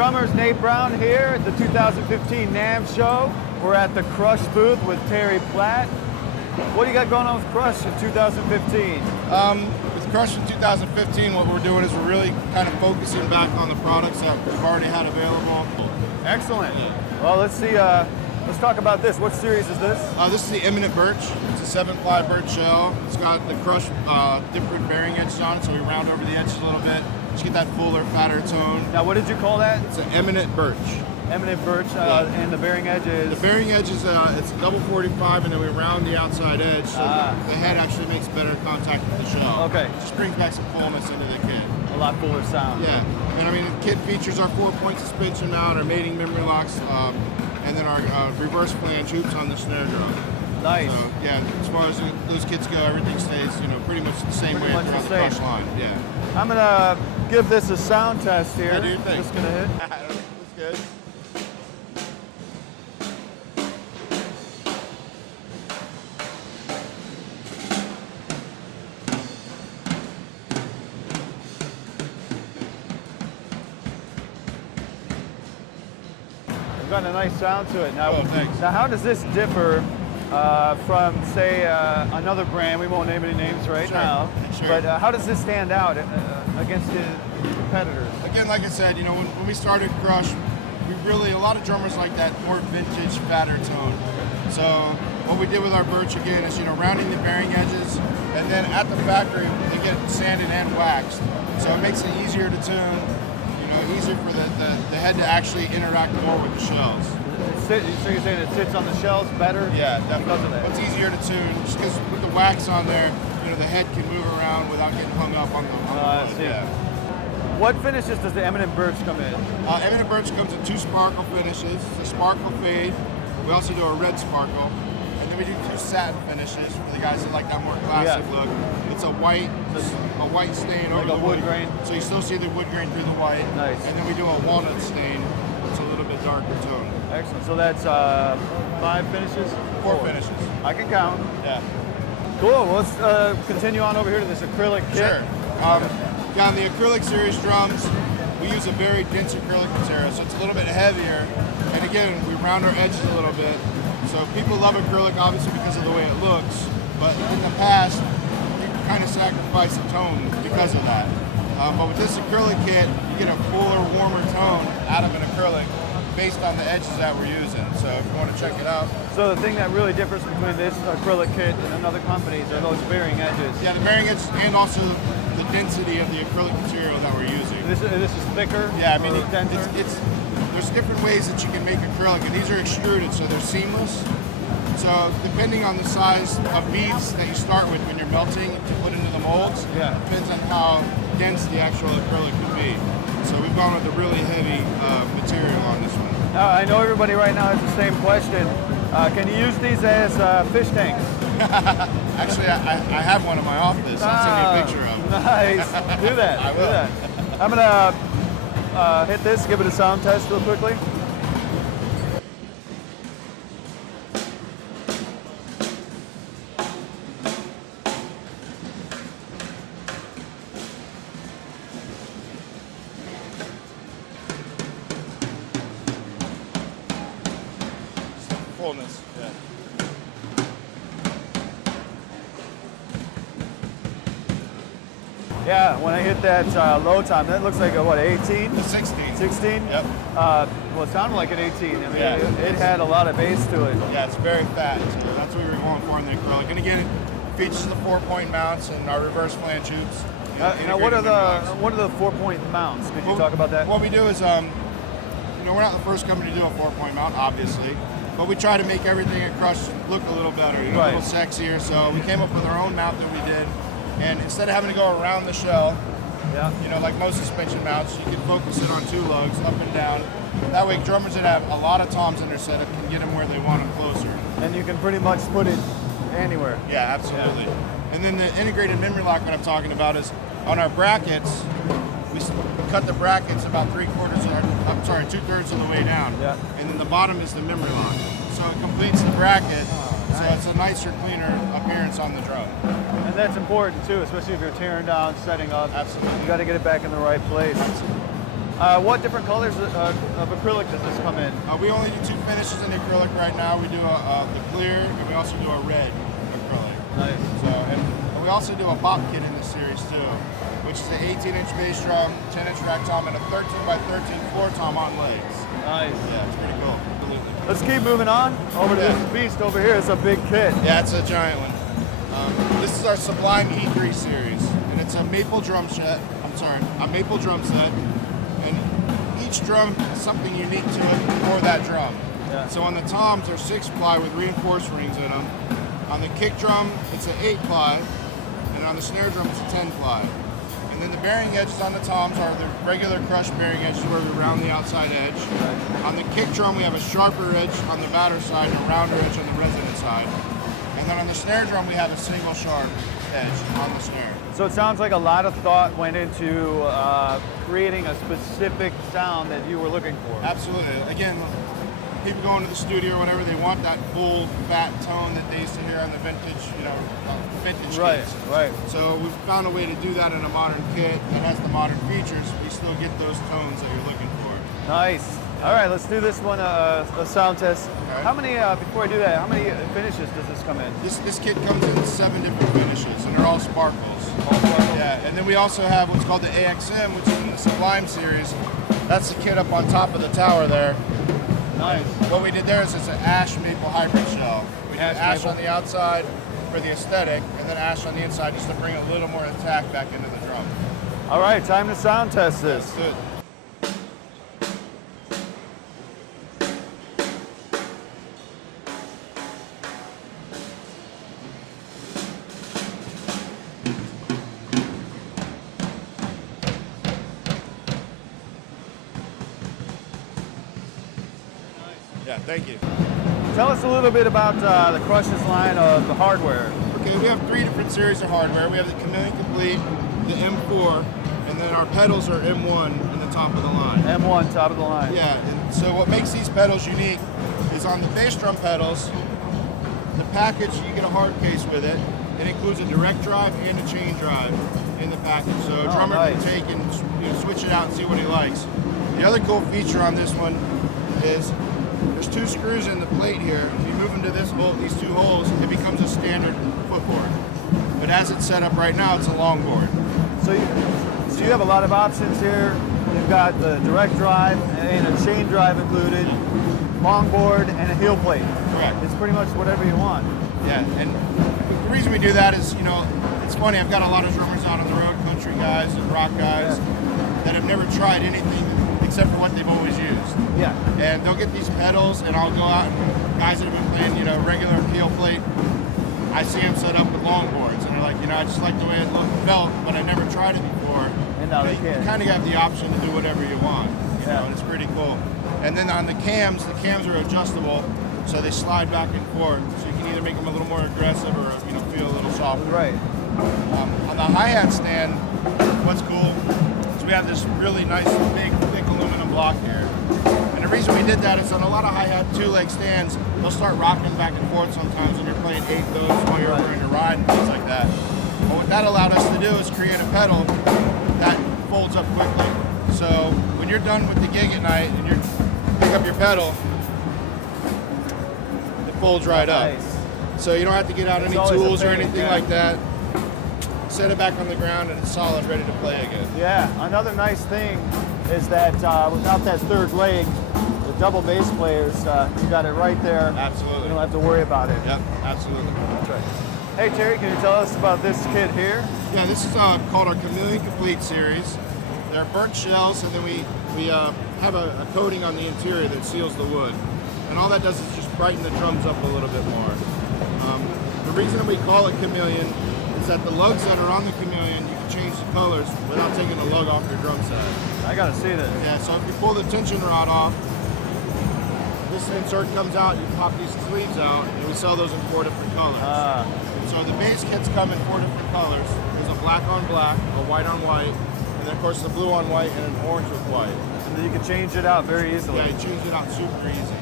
drummers Nate Brown here at the 2015 NAMM show. We're at the Crush booth with Terry Platt. What do you got going on with Crush in 2015? With Crush in 2015, what we're doing is we're really kind of focusing back on the products that we've already had available. Excellent. Well, let's see. Let's talk about this. What series is this? This is the Eminent birch. It's a 7-ply birch shell. It's got the Crush different bearing edges on it, so we round over the edges a little bit. Just get that fuller, fatter tone. Now, what did you call that? It's an Eminent birch. Eminent birch, and the bearing edge is? The bearing edge is it's a double 45, and then we round the outside edge, so the head actually makes better contact with the shell. Okay. It just brings back some fullness into the kit. A lot fuller sound. Yeah, and I mean, the kit features our 4-point suspension mount, our mating memory locks, and then our reverse flange hoops on the snare drum. Nice. So yeah, as far as those kits go, everything stays, pretty much the same way throughout the Crush line. Yeah. I'm gonna give this a sound test here. How do you think? Just gonna hit. That's good. Got a nice sound to it. Now, thanks. Now how does this differ from, say, another brand? We won't name any names right now. Sure. But how does this stand out against the competitors? Again, like I said, when we started Crush, a lot of drummers like that more vintage, fatter tone. So what we did with our birch again is, rounding the bearing edges, and then at the factory they get sanded and waxed. So it makes it easier to tune. Easier for the head to actually interact more with the shells. So you're saying it sits on the shells better? Yeah, definitely. Because of that. It's easier to tune just because with the wax on there, the head can move around without getting hung up on the wood. Yeah. What finishes does the Eminent birch come in? Eminent birch comes in 2 sparkle finishes. It's a sparkle fade. We also do a red sparkle. And then we do 2 satin finishes for the guys that like that more classic look. It's a white stain over the wood grain. So you still see the wood grain through the white. Nice. And then we do a walnut stain. It's a little bit darker tone. Excellent. So that's 5 finishes? 4 finishes. I can count. Yeah. Cool. Well, let's continue on over here to this acrylic kit. Sure. On the acrylic series drums, we use a very dense acrylic material, so it's a little bit heavier. And again, we round our edges a little bit. So people love acrylic obviously because of the way it looks, but in the past, you kind of sacrifice the tone because of that. But with this acrylic kit, you get a fuller, warmer tone out of an acrylic based on the edges that we're using. So if you want to check it out. So the thing that really differs between this acrylic kit and other companies are those bearing edges. Yeah, the bearing edges and also the density of the acrylic material that we're using. This is thicker? Yeah, I mean, denser? there's different ways that you can make acrylic, and these are extruded, so they're seamless. So depending on the size of beads that you start with when you're melting to put into the molds, depends on how dense the actual acrylic can be. So we've gone with a really heavy material on this one. I know everybody right now has the same question. Can you use these as fish tanks? Actually, I have one in my office. I'll send you a picture of. Nice. Do that. I will. Do that. I'm gonna hit this, give it a sound test real quickly. Fullness. Yeah. Yeah, when I hit that low time, that looks like a, what, 18? 16. 16? Yep. Well, it sounded like an 18. I mean, it had a lot of bass to it. Yeah, it's very fat, so that's what we were going for in the acrylic. And again, it features the 4-point mounts and our reverse flange hoops. Now, what are the 4-point mounts? Could you talk about that? What we do is, we're not the first company to do a 4-point mount, obviously, but we try to make everything at Crush look a little better, a little sexier. So we came up with our own mount that we did, and instead of having to go around the shell, like most suspension mounts, you can focus it on 2 lugs, up and down. That way, drummers that have a lot of toms in their setup can get them where they want them closer. And you can pretty much put it anywhere. Yeah, absolutely. Yeah. And then the integrated memory lock that I'm talking about is on our brackets. We cut the brackets about 2/3 of the way down. Yeah. And then the bottom is the memory lock. So it completes the bracket. So it's a nicer, cleaner appearance on the drum. And that's important too, especially if you're tearing down, setting up. Absolutely. You got to get it back in the right place. Absolutely. What different colors of acrylic does this come in? We only do 2 finishes in acrylic right now. We do the clear, and we also do a red acrylic. Nice. So, and we also do a bop kit in this series too, which is an 18-inch bass drum, 10-inch rack tom, and a 13 by 13 floor tom on legs. Nice. Yeah, it's pretty cool. Absolutely. Let's keep moving on over to this beast over here. It's a big kit. Yeah, it's a giant one. This is our Sublime E3 series, and it's a maple drum set. A maple drum set, and each drum has something unique to it for that drum. Yeah. So on the toms, they're 6-ply with reinforced rings in them. On the kick drum, it's an 8-ply, and on the snare drum, it's a 10-ply. And then the bearing edges on the toms are the regular crushed bearing edges where we round the outside edge. Right. On the kick drum, we have a sharper edge on the batter side and a rounder edge on the resonant side. And then on the snare drum, we have a single sharp edge on the snare. So it sounds like a lot of thought went into creating a specific sound that you were looking for. Absolutely. Again, people go into the studio or whatever, they want that full, fat tone that they used to hear on the vintage, vintage kits. Right. So we've found a way to do that in a modern kit that has the modern features. We still get those tones that you're looking for. Nice. All right, let's do this one, a sound test. Okay. How many, before I do that, how many finishes does this come in? This kit comes in 7 different finishes, and they're all sparkles. All sparkles? Yeah, and then we also have what's called the AXM, which is in the Sublime series. That's the kit up on top of the tower there. Nice. What we did there is it's an ash maple hybrid shell. We did ash maple. on the outside for the aesthetic, and then ash on the inside just to bring a little more attack back into the drum. All right, time to sound test this. That's good. Yeah, thank you. Tell us a little bit about the Crush's line of the hardware. Okay, we have 3 different series of hardware. We have the Chameleon Complete, the M4, and then our pedals are M1 in the top of the line. M1, top of the line. Yeah, and so what makes these pedals unique is on the bass drum pedals, the package, you get a hard case with it. It includes a direct drive and a chain drive in the package. So a drummer can take and switch it out and see what he likes. The other cool feature on this one is there's 2 screws in the plate here. If you move them to this hole, these 2 holes, it becomes a standard footboard. But as it's set up right now, it's a long board. So you have a lot of options here. You've got the direct drive and a chain drive included, longboard, and a heel plate. Correct. It's pretty much whatever you want. Yeah, and the reason we do that is, it's funny, I've got a lot of drummers out on the road, country guys and rock guys, that have never tried anything except for what they've always used. Yeah. And they'll get these pedals, and I'll go out, and guys that have been playing, regular heel plate, I see them set up with longboards, and they're like, I just like the way it looked and felt, but I never tried it before. And now they You can. kind of have the option to do whatever you want, Yeah. and it's pretty cool. And then on the cams are adjustable, so they slide back and forth, so you can either make them a little more aggressive or, feel a little softer. Right. On the hi-hat stand, what's cool is we have this really nice, big, thick aluminum block here. And the reason we did that is on a lot of hi-hat 2-leg stands, they'll start rocking back and forth sometimes when you're playing 8 notes while you're over in your ride and things like that. But what that allowed us to do is create a pedal that folds up quickly. So when you're done with the gig at night and you pick up your pedal, it folds right up. Nice. So you don't have to get out any always a tools or pain, anything like that. Set it back on the ground and it's solid, ready to play again. Yeah, another nice thing is that without that third leg, the double bass players, you got it right there. Absolutely. You don't have to worry about it. Yep, absolutely. That's right. Hey Terry, can you tell us about this kit here? Yeah, this is called our Chameleon Complete series. They're birch shells, and then we have a coating on the interior that seals the wood. And all that does is just brighten the drums up a little bit more. The reason we call it Chameleon is that the lugs that are on the Chameleon, you can change the colors without taking the lug off your drum set. I gotta see this. Yeah, so if you pull the tension rod off, this insert comes out, you pop these sleeves out, and we sell those in 4 different colors. So the base kits come in 4 different colors. There's a black on black, a white on white, and then of course the blue on white and an orange with white. And then you can change it out very easily. Yeah, you change it out super easy.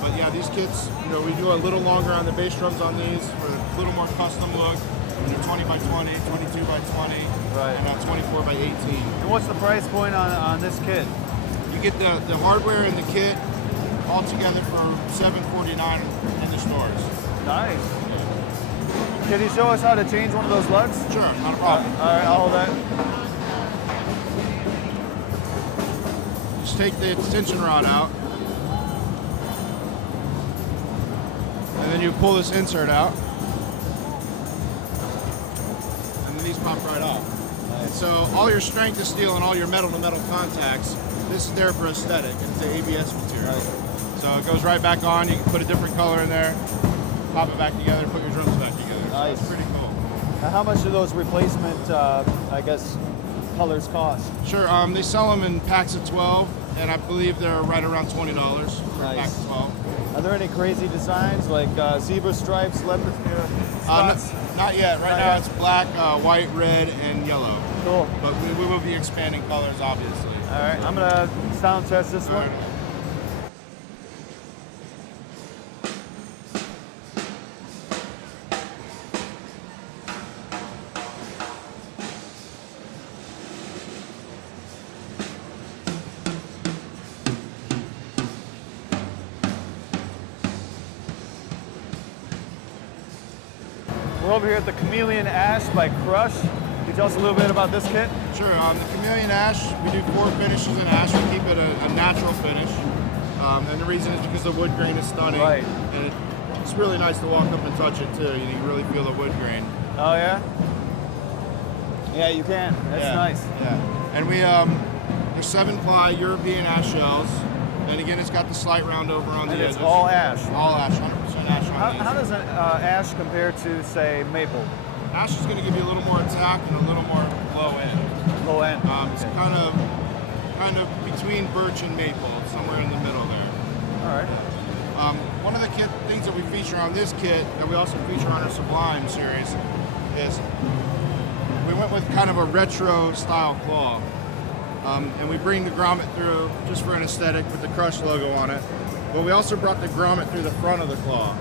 But yeah, these kits, we do a little longer on the bass drums on these for a little more custom look. And they're 20 by 20, 22 by 20, Right. and 24 by 18. And what's the price point on this kit? You get the hardware and the kit all together for $749 in the stores. Nice. Can you show us how to change one of those lugs? Sure, not a problem. All right, I'll hold that. Just take the extension rod out. And then you pull this insert out. And then these pop right off. And so all your strength of steel and all your metal-to-metal contacts, this is there for aesthetic. It's the ABS material. Right. So it goes right back on. You can put a different color in there, pop it back together, put your drums back together. Nice. So it's pretty cool. Now, how much do those replacement, I guess, colors cost? Sure, they sell them in packs of 12, and I believe they're right around $20 for a pack of 12. Are there any crazy designs like zebra stripes, leopard spots? Not yet. Right now it's black, white, red, and yellow. Cool. But we will be expanding colors, obviously. All right, I'm gonna sound test this one. All right. We're over here at the Chameleon Ash by Crush. Can you tell us a little bit about this kit? Sure. The Chameleon Ash, we do 4 finishes in ash. We keep it a natural finish. And the reason is because the wood grain is stunning. Right. And it's really nice to walk up and touch it too. You really feel the wood grain. Oh yeah? Yeah, you can. That's nice. Yeah. And we, there's 7-ply European ash shells. And again, it's got the slight round over on the edges. And it's all ash. All ash, 100% ash on these. How does an ash compare to, say, maple? Ash is going to give you a little more attack and a little more low end. Low end. It's kind of between birch and maple, somewhere in the middle there. All right. One of the things that we feature on this kit, that we also feature on our Sublime series, is we went with kind of a retro style claw. And we bring the grommet through just for an aesthetic with the Crush logo on it. But we also brought the grommet through the front of the claw.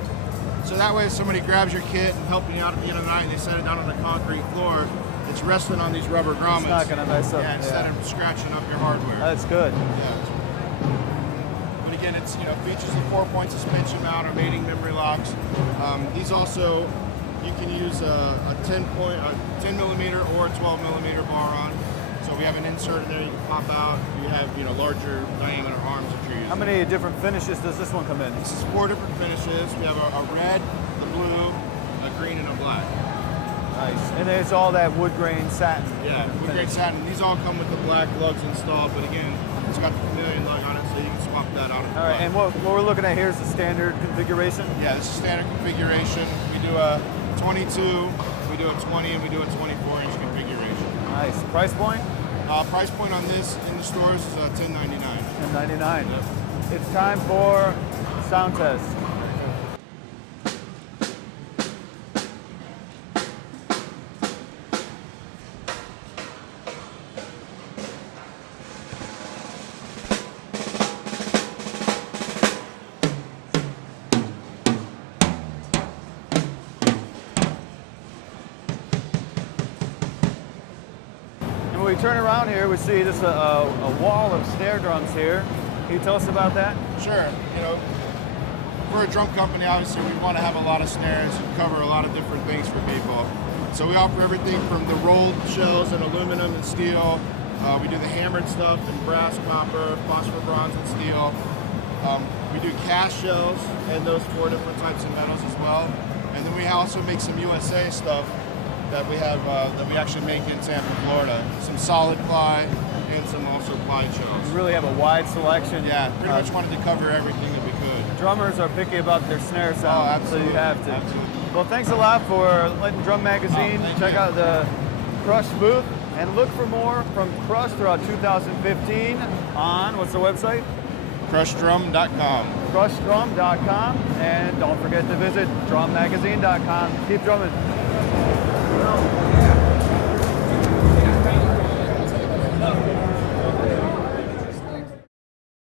So that way if somebody grabs your kit and helping you out at the end of the night and they set it down on the concrete floor, it's resting on these rubber grommets. It's not going to mess up. Yeah, instead of scratching up your hardware. That's good. Yeah. But again, it's features the 4-point suspension mount or mating memory locks. These also, you can use a 10 millimeter or a 12 millimeter bar on. So we have an insert in there you can pop out. You have larger diameter arms that you're using. How many different finishes does this one come in? This is 4 different finishes. We have a red, a blue, a green, and a black. Nice. And it's all that wood grain satin. Yeah, wood grain satin. These all come with the black lugs installed, but again, it's got the Chameleon lug on it, so you can swap that out. All right, and what we're looking at here is the standard configuration? Yeah, this is standard configuration. We do a 22, we do a 20, and we do a 24-inch configuration. Nice. Price point? Price point on this in the stores is $10.99. $10.99. Yep. It's time for sound test. When we turn around here, we see just a wall of snare drums here. Can you tell us about that? Sure. For a drum company, obviously, we want to have a lot of snares and cover a lot of different things for people. So we offer everything from the rolled shells in aluminum and steel. We do the hammered stuff in brass, copper, phosphor, bronze, and steel. We do cast shells and those 4 different types of metals as well. And then we also make some USA stuff that we have that we actually make in Tampa, Florida. Some solid ply and some also ply shells. You really have a wide selection. Yeah, pretty much wanted to cover everything that we could. Drummers are picky about their snare sound, so you have to. Absolutely. Well, thanks a lot for letting Drum Magazine check out the Crush booth, and look for more from Crush throughout 2015 on, what's the website? CrushDrum.com. CrushDrum.com, and don't forget to visit drummagazine.com. Keep drumming.